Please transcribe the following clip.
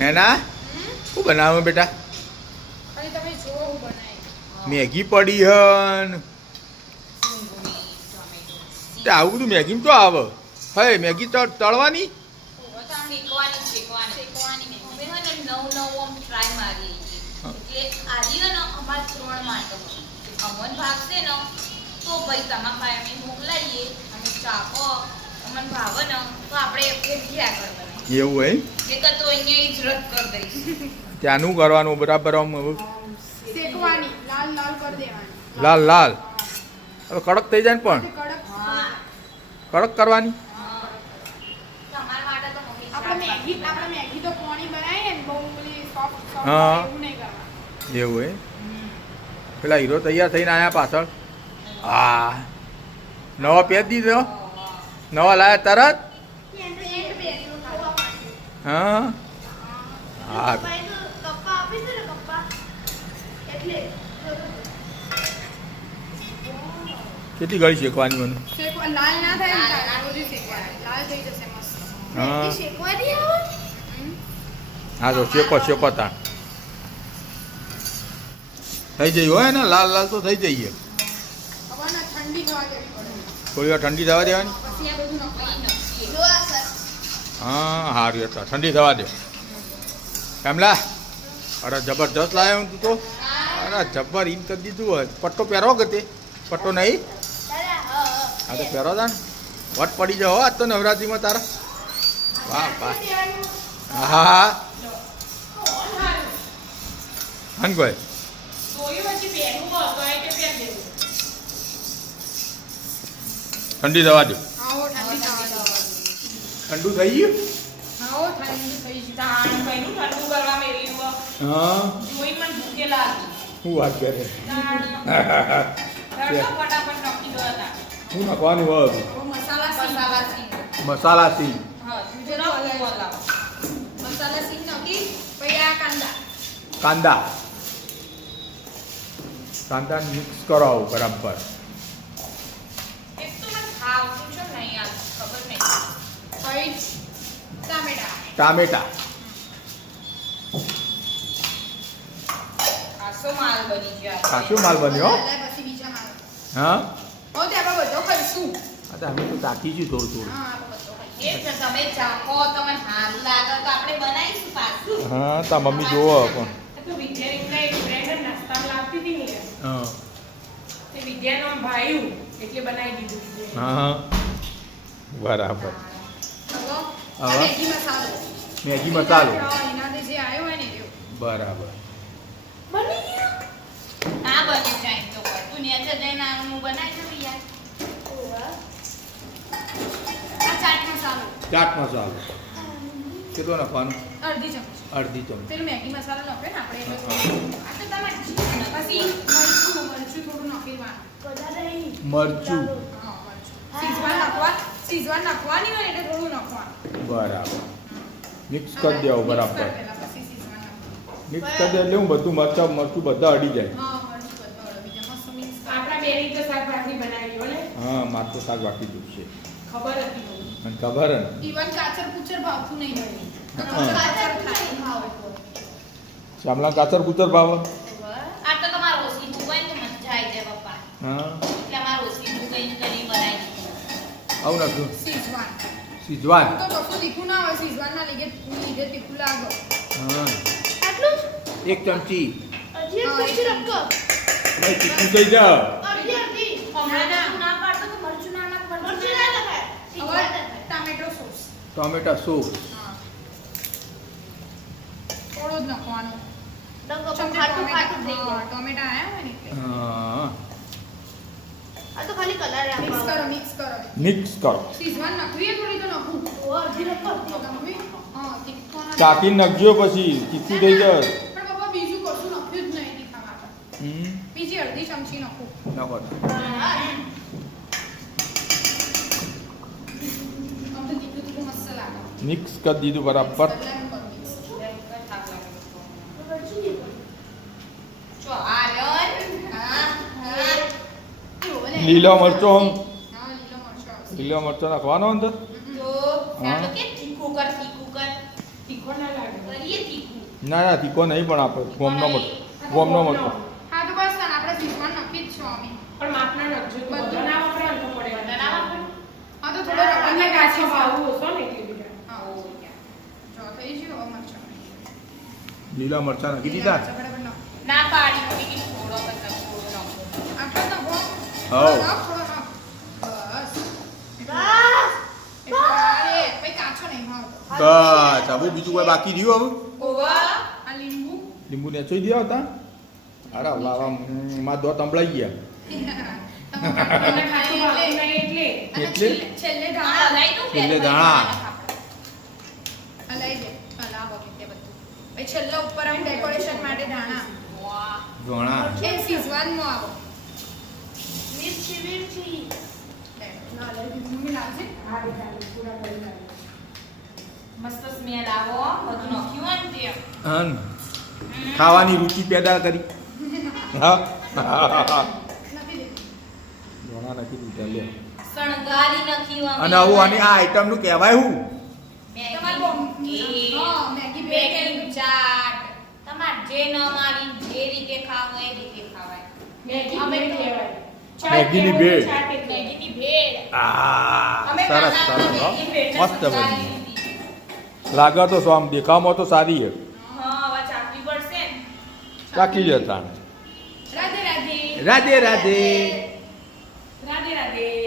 હેના? શું બનાવો બેટા? અને તમે જો હું બનાવી મેગી પડી હન. આવું બધું મેગી તો આવે. હે મેગી તો તળવાની? મોકલાઈએ. અને ચાકો અમન ભાવે ને તો આપણે ભેગ્યા બનાવીએ એવું હે નહીંતર તો અહીંયા જ રદ કરી દઈશ. ત્યાંનું કરવાનું બરાબર આમ લાલ લાલ કરી દેવાની. લાલ લાલ. હવે કડક થઈ જાય ને પણ. કડક કરવાની. તમારા માટે તો મમ્મી આપણે શાક મેગી આપણે મેગી તો પોણી બનાવીએ ને બહુ પેલી સોફ્ટ સોફ્ટ હા. એવું નહીં કરવાનું એવું હે પેલા હીરો તૈયાર થઈને આયા પાછળ? હા. નવા પેજ દીધો? નવા લાયા તરત? હા? હા. કેટલી ગળી શેકવાની મને? લાલ ના થાય ને ત્યાં સુધી શેકવાની. લાલ થઈ જશે મસ્ત. હા. હા તો શેકો શેકો તા થઈ જઈ હોય ને લાલ લાલ તો થઈ જઈએ. થોડી વાર ઠંડી થવા દેવાની પછી આ બધું નખવાનું હા સારું એટલે ઠંડી થવા દે. કેમલા? અરે જબરજસ્ત લાવ્યો તું તો. અરે જબ્બર ઈન કરી દીધું હોય. પટ્ટો પહેરો કે તે? પટ્ટો નહીં? હા તો પહેરો તા ને. વટ પડી જાઓ આજ તો નવરાત્રિમાં તારા. વાહ વાહ. હા હા. હન ઠંડી દવા દો. ઠંડુ થઈ ગયું? ઠંડી થઈ હા? વાત કરે? શું નાખવાનું હોય બહુ મસાલા સીંગ. મસાલા સી મસાલા સીંગ. નાખી પછી આ કાંદા. કાંદા. કાંદા મિક્સ કરાવો બરાબર. ટામેટા. ટામેટા માલ બની ગયો ખાસું માલ બન્યો? હો. અમે તો તાકી છું થોડું થોડું. હા જ તો આપણે બનાવીશું પાછું. હા તા મમ્મી જોવો પણ. બરાબર. હવે? મેગી મસાલો મેગી મસાલો હા, એનાથી જે આવ્યો હોય ને એવું બરાબર. ના બને જાય તો તું તું નેચર જઈને આનું બનાવી દઉં યાર. આ ચાટ મસાલો ચાટ મસાલો કેટલો નાખવાનું? અડધી ચમચી. અડધી ચમચી. પેલું મેગી મસાલો નાખે ને આપણે. એટલે આ તો તમારે. પછી મરચું મરચું થોડું નાખી મરચું. સીઝવાન નાખવાની હોય એટલે થોડું નાખવાનું. બરાબર. મિક્સ કરી દેવો બરાબર. મિક્સ કરી દે એટલે હું બધું મરચા મરચું બધા અડી જાય. હા માર તો શાક બાકી દઉં છે. ખબર હતી મને. ખબર હતી ને Even કાચર પૂચર ભાવતું નહીં શામલા કાચર કુચર ભાવ આ તો તમારો ઓછી આવી જાય પપ્પા. હા. આવું નાખ્યું સીઝવાન. સિજવાન તો કશું તીખું ના હોય સીઝવાનના લીધે લીધે તીખું લાગે. હા. આટલું એક ચમચી. હા, એક ચમચી. નહીં તીખું થઈ જા હમણાં તો તું ના પાડતો કે મરચું ના નાખ, મરચું ના નાખ. હવે ટામેટો સોસ. ટોમેટો સૂપ હા. થોડું જ નાખવાનું. ડંગો ચમચી ખાટું ટોમેટા- ખાટું થઈ હા, જાય. ટોમેટા આયા હોય ને એટલે. હા. આ તો ખાલી કલર મિક્સ કરો મિક્સ કરો. મિક્સ કરો. સીઝવાન નાખવી થોડી તો નાખું. નાખવી? હા તીખું ના ચાકી નાખજો પછી. તીખું થઈ જાય. પણ બાબા બીજું કશું નાખ્યું જ નહીં તીખા માટે હમ. બીજી અડધી ચમચી નાખું. નાખો. મિક્સ કરી દીધું બરાબર. થોડો મરચો લીલો મરચો નાખવાનો અંદર ના ના તીખો હા પણ જો ગોમનો મરચો. ગોમનો મરચાં. લીલા મરચાં નાખી દીધા. ના પાડી થોડો થોડો નાખ. બસ. હવે બીજું કોઈ બાકી રહ્યું હવે? આ લીંબુ. લીંબુ ને ચોઈ દીધા હતા? અરે વાહમાં દો તંબળાઈ ગયા? છેલ્લે- છેલ્લે ધાણા. છેલ્લે દાણા. ઉપર આમ ડેકોરેશન માટે ધાણા. વાહ ઘણા એ સીઝવાનમાં આવો? મિર્ચી મિર્ચી લે, લાલ લઈ દીધું. મમ્મી લાવજે. હા બેટા પૂરા કરી લાગે મસ્ત સ્મેલ આવો બધું નાખ્યું હોય ને તે ખાવાની રુચિ પેદા કરી હા નથી. ઘણા નાખી દીધા લે શણગારી નાખ્યું. અને આવું આની આ આઈટમનું કહેવાય હું મેગી બેકિંગ ચાટ તમારે જે ન મારી જે રીતે ખાવું એ રીતે ખાવાય મેગી અમે કહેવાય. મેગીની ભેળ. સરસ સરસ મસ્ત બની. લાગર તો આમ દેખાવમાં તો સારી હે ચાકી જતા રાધે રાધે. રાધે રાધે. રાધે રાધે.